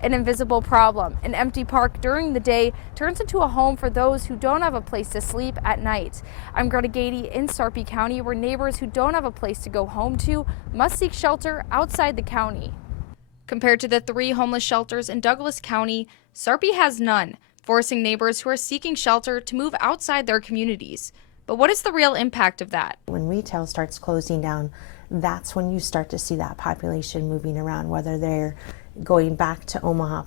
An invisible problem. An empty park during the day turns into a home for those who don't have a place to sleep at night. I'm Greta Gady in Sarpy County, where neighbors who don't have a place to go home to must seek shelter outside the county. Compared to the 3 homeless shelters in Douglas County, Sarpy has none, forcing neighbors who are seeking shelter to move outside their communities. But what is the real impact of that? When retail starts closing down, that's when you start to see that population moving around, whether they're going back to Omaha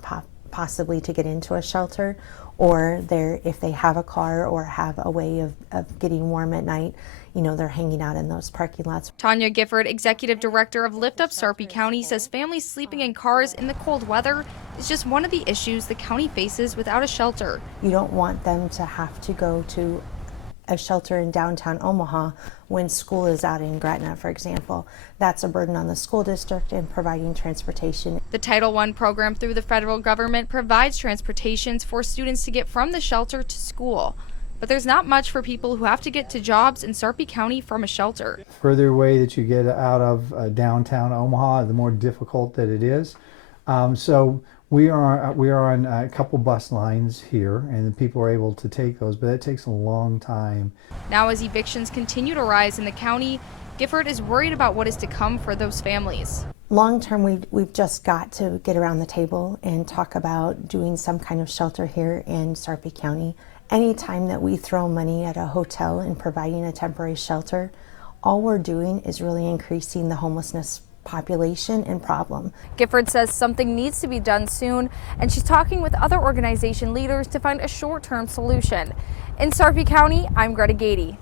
possibly to get into a shelter, or if they have a car or have a way of getting warm at night, they're hanging out in those parking lots. Tanya Gifford, executive director of Lift Up Sarpy County, says families sleeping in cars in the cold weather is just one of the issues the county faces without a shelter. You don't want them to have to go to a shelter in downtown Omaha when school is out in Gretna, for example. That's a burden on the school district in providing transportation. The Title I program through the federal government provides transportations for students to get from the shelter to school. But there's not much for people who have to get to jobs in Sarpy County from a shelter. The further away that you get out of downtown Omaha, the more difficult that it is. So we are on a couple bus lines here, and people are able to take those, but that takes a long time. Now, as evictions continue to rise in the county, Gifford is worried about what is to come for those families. Long term, we've just got to get around the table and talk about doing some kind of shelter here in Sarpy County. Anytime that we throw money at a hotel and providing a temporary shelter, all we're doing is really increasing the homelessness population and problem. Gifford says something needs to be done soon, and she's talking with other organization leaders to find a short-term solution. In Sarpy County, I'm Greta Gady.